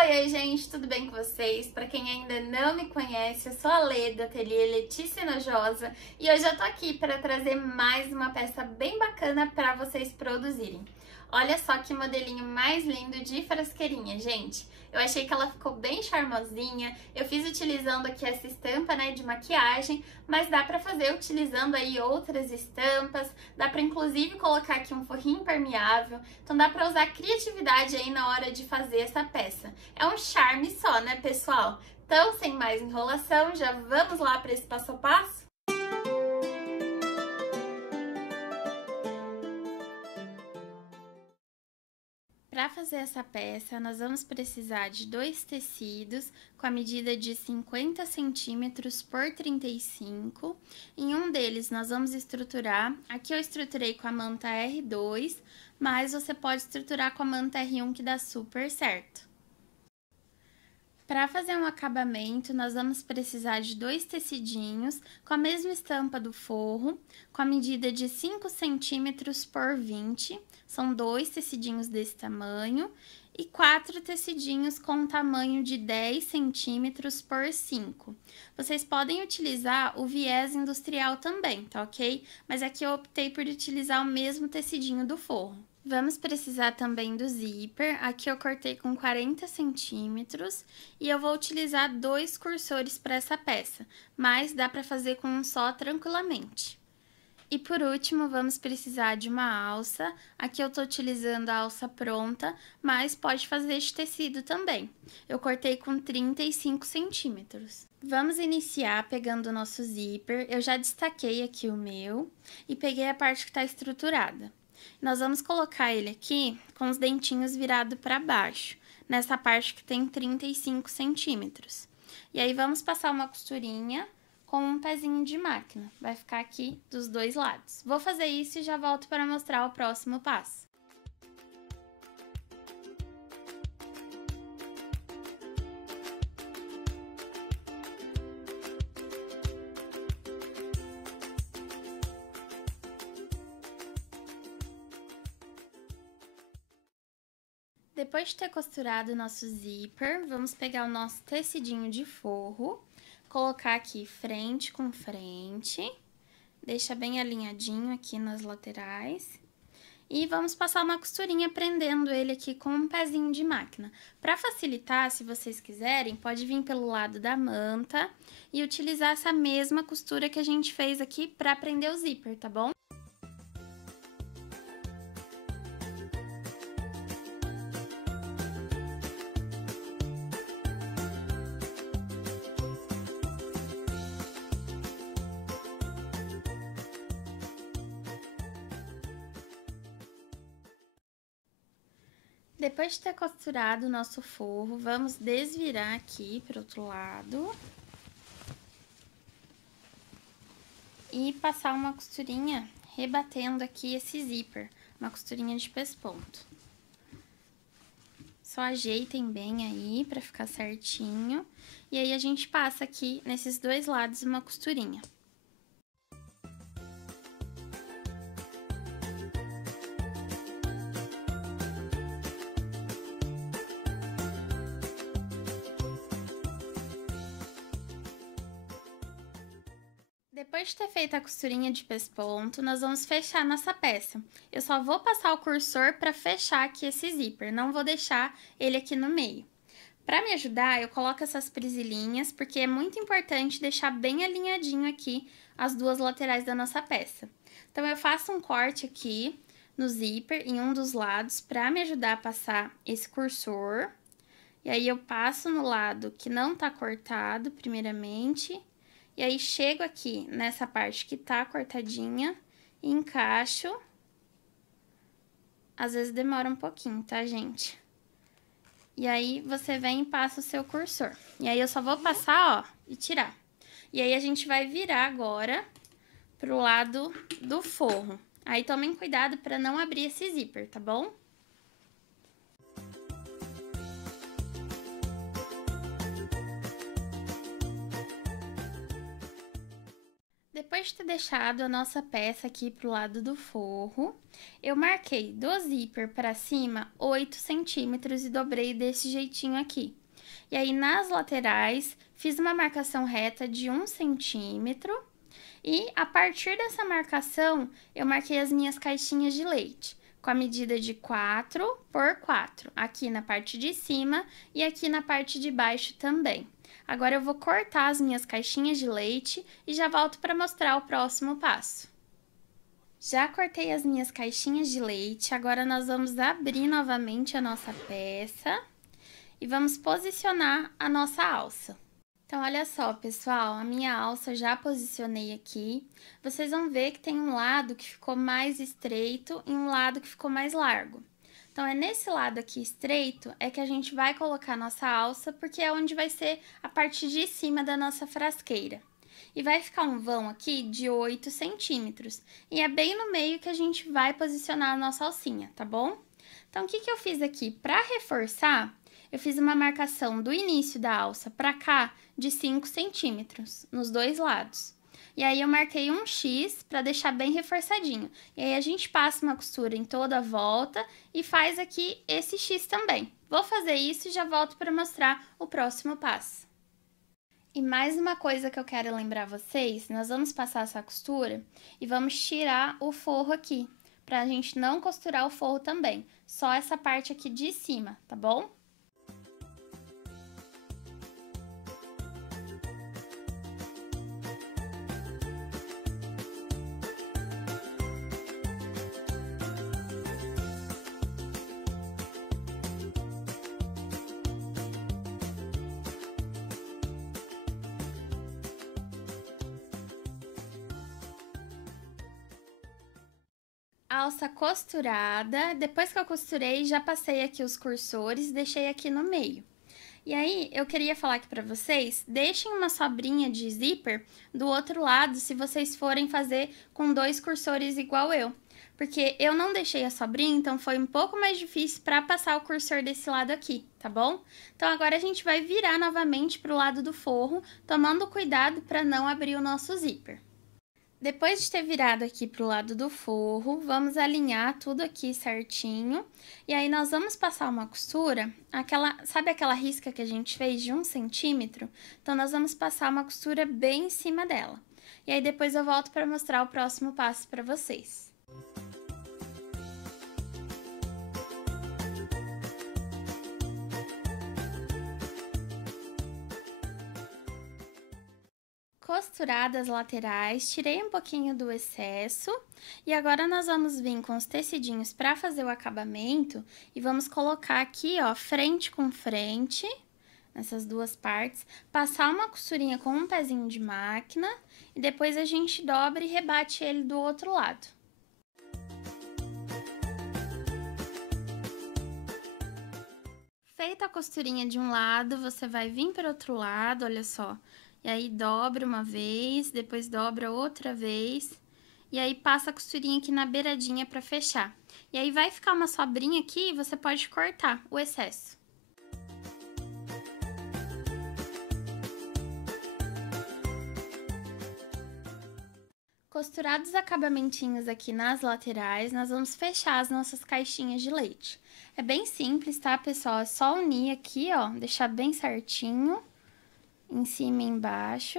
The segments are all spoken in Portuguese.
Oi, gente, tudo bem com vocês? Pra quem ainda não me conhece, eu sou a Lê, do ateliê Letícia Enojosa, e hoje eu tô aqui para trazer mais uma peça bem bacana para vocês produzirem. Olha só que modelinho mais lindo de frasqueirinha, gente. Eu achei que ela ficou bem charmosinha. Eu fiz utilizando aqui essa estampa, né, de maquiagem, mas dá pra fazer utilizando aí outras estampas. Dá pra inclusive colocar aqui um forrinho impermeável. Então dá pra usar criatividade aí na hora de fazer essa peça. É um charme só, né, pessoal? Então, sem mais enrolação, já vamos lá para esse passo a passo? Para fazer essa peça, nós vamos precisar de dois tecidos com a medida de 50 centímetros por 35. Em um deles, nós vamos estruturar. Aqui eu estruturei com a manta R2, mas você pode estruturar com a manta R1 que dá super certo. Para fazer um acabamento, nós vamos precisar de dois tecidinhos com a mesma estampa do forro, com a medida de 5 centímetros por 20, são dois tecidinhos desse tamanho, e 4 tecidinhos com tamanho de 10 centímetros por 5. Vocês podem utilizar o viés industrial também, tá ok? Mas aqui eu optei por utilizar o mesmo tecidinho do forro. Vamos precisar também do zíper, aqui eu cortei com 40 centímetros e eu vou utilizar dois cursores para essa peça, mas dá para fazer com um só tranquilamente. E por último, vamos precisar de uma alça, aqui eu tô utilizando a alça pronta, mas pode fazer de tecido também. Eu cortei com 35 centímetros. Vamos iniciar pegando o nosso zíper, eu já destaquei aqui o meu e peguei a parte que está estruturada. Nós vamos colocar ele aqui com os dentinhos virados para baixo, nessa parte que tem 35 centímetros. E aí, vamos passar uma costurinha com um pezinho de máquina. Vai ficar aqui dos dois lados. Vou fazer isso e já volto para mostrar o próximo passo. Depois de ter costurado o nosso zíper, vamos pegar o nosso tecidinho de forro, colocar aqui frente com frente, deixa bem alinhadinho aqui nas laterais. E vamos passar uma costurinha prendendo ele aqui com um pezinho de máquina. Para facilitar, se vocês quiserem, pode vir pelo lado da manta e utilizar essa mesma costura que a gente fez aqui para prender o zíper, tá bom? Depois de ter costurado o nosso forro, vamos desvirar aqui para o outro lado. E passar uma costurinha rebatendo aqui esse zíper, uma costurinha de pesponto. Só ajeitem bem aí para ficar certinho. E aí, a gente passa aqui nesses dois lados uma costurinha. Depois de ter feito a costurinha de pesponto, nós vamos fechar nossa peça. Eu só vou passar o cursor para fechar aqui esse zíper, não vou deixar ele aqui no meio. Para me ajudar, eu coloco essas presilhinhas, porque é muito importante deixar bem alinhadinho aqui as duas laterais da nossa peça. Então, eu faço um corte aqui no zíper, em um dos lados, para me ajudar a passar esse cursor. E aí, eu passo no lado que não tá cortado, primeiramente. E aí, chego aqui nessa parte que tá cortadinha e encaixo. Às vezes demora um pouquinho, tá, gente? E aí, você vem e passa o seu cursor. E aí, eu só vou passar, ó, e tirar. E aí, a gente vai virar agora pro lado do forro. Aí, tomem cuidado pra não abrir esse zíper, tá bom? Depois de ter deixado a nossa peça aqui pro lado do forro, eu marquei do zíper para cima 8 centímetros e dobrei desse jeitinho aqui. E aí, nas laterais, fiz uma marcação reta de 1 centímetro e, a partir dessa marcação, eu marquei as minhas caixinhas de leite, com a medida de 4 por 4, aqui na parte de cima e aqui na parte de baixo também. Agora, eu vou cortar as minhas caixinhas de leite e já volto para mostrar o próximo passo. Já cortei as minhas caixinhas de leite, agora nós vamos abrir novamente a nossa peça e vamos posicionar a nossa alça. Então, olha só, pessoal, a minha alça eu já posicionei aqui. Vocês vão ver que tem um lado que ficou mais estreito e um lado que ficou mais largo. Então, é nesse lado aqui estreito é que a gente vai colocar a nossa alça, porque é onde vai ser a parte de cima da nossa frasqueira. E vai ficar um vão aqui de 8 centímetros. E é bem no meio que a gente vai posicionar a nossa alcinha, tá bom? Então, o que eu fiz aqui? Para reforçar, eu fiz uma marcação do início da alça para cá de 5 centímetros, nos dois lados. E aí, eu marquei um X para deixar bem reforçadinho. E aí, a gente passa uma costura em toda a volta e faz aqui esse X também. Vou fazer isso e já volto para mostrar o próximo passo. E mais uma coisa que eu quero lembrar vocês, nós vamos passar essa costura e vamos tirar o forro aqui, pra gente não costurar o forro também, só essa parte aqui de cima, tá bom? Alça costurada, depois que eu costurei, já passei aqui os cursores, deixei aqui no meio. E aí, eu queria falar aqui pra vocês, deixem uma sobrinha de zíper do outro lado, se vocês forem fazer com 2 cursores igual eu. Porque eu não deixei a sobrinha, então foi um pouco mais difícil pra passar o cursor desse lado aqui, tá bom? Então, agora a gente vai virar novamente pro lado do forro, tomando cuidado pra não abrir o nosso zíper. Depois de ter virado aqui pro lado do forro, vamos alinhar tudo aqui certinho. E aí, nós vamos passar uma costura, sabe aquela risca que a gente fez de 1 centímetro? Então, nós vamos passar uma costura bem em cima dela. E aí, depois eu volto para mostrar o próximo passo para vocês. Costuradas as laterais, tirei um pouquinho do excesso e agora nós vamos vir com os tecidinhos para fazer o acabamento e vamos colocar aqui, ó, frente com frente, nessas duas partes, passar uma costurinha com um pezinho de máquina e depois a gente dobra e rebate ele do outro lado. Feita a costurinha de um lado, você vai vir para o outro lado, olha só. E aí, dobra uma vez, depois dobra outra vez. E aí, passa a costurinha aqui na beiradinha pra fechar. E aí, vai ficar uma sobrinha aqui e você pode cortar o excesso. Costurados os acabamentinhos aqui nas laterais, nós vamos fechar as nossas caixinhas de leite. É bem simples, tá, pessoal? É só unir aqui, ó, deixar bem certinho. Em cima e embaixo.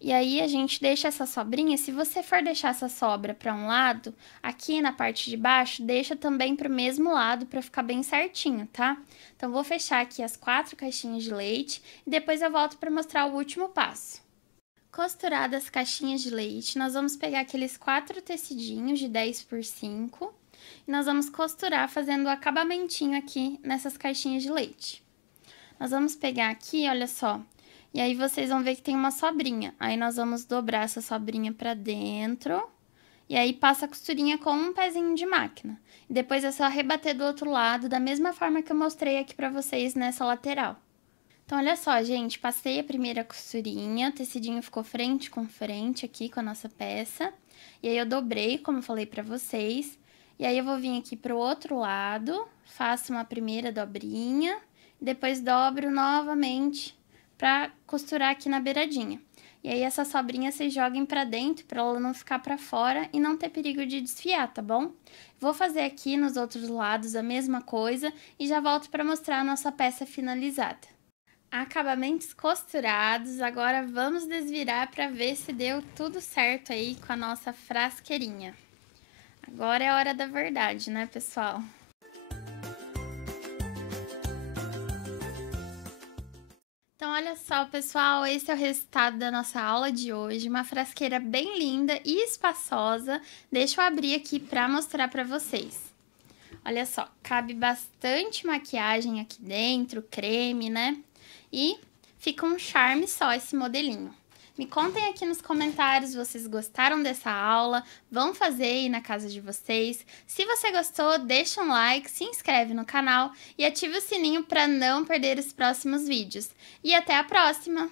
E aí, a gente deixa essa sobrinha, se você for deixar essa sobra para um lado, aqui na parte de baixo, deixa também para o mesmo lado, para ficar bem certinho, tá? Então, vou fechar aqui as 4 caixinhas de leite e depois eu volto para mostrar o último passo. Costuradas as caixinhas de leite, nós vamos pegar aqueles 4 tecidinhos de 10 por 5 e nós vamos costurar fazendo o acabamentinho aqui nessas caixinhas de leite. Nós vamos pegar aqui, olha só, e aí vocês vão ver que tem uma sobrinha. Aí, nós vamos dobrar essa sobrinha pra dentro, e aí passa a costurinha com um pezinho de máquina. E depois é só rebater do outro lado, da mesma forma que eu mostrei aqui pra vocês nessa lateral. Então, olha só, gente, passei a primeira costurinha, o tecidinho ficou frente com frente aqui com a nossa peça. E aí, eu dobrei, como eu falei pra vocês. E aí, eu vou vir aqui pro outro lado, faço uma primeira dobrinha. Depois dobro novamente pra costurar aqui na beiradinha. E aí essa sobrinha vocês joguem pra dentro para ela não ficar pra fora e não ter perigo de desfiar, tá bom? Vou fazer aqui nos outros lados a mesma coisa e já volto para mostrar a nossa peça finalizada. Acabamentos costurados, agora vamos desvirar para ver se deu tudo certo aí com a nossa frasqueirinha. Agora é a hora da verdade, né, pessoal? Então, olha só, pessoal, esse é o resultado da nossa aula de hoje. Uma frasqueira bem linda e espaçosa. Deixa eu abrir aqui para mostrar para vocês. Olha só, cabe bastante maquiagem aqui dentro, creme, né? E fica um charme só esse modelinho. Me contem aqui nos comentários se vocês gostaram dessa aula, vão fazer aí na casa de vocês. Se você gostou, deixa um like, se inscreve no canal e ative o sininho para não perder os próximos vídeos. E até a próxima!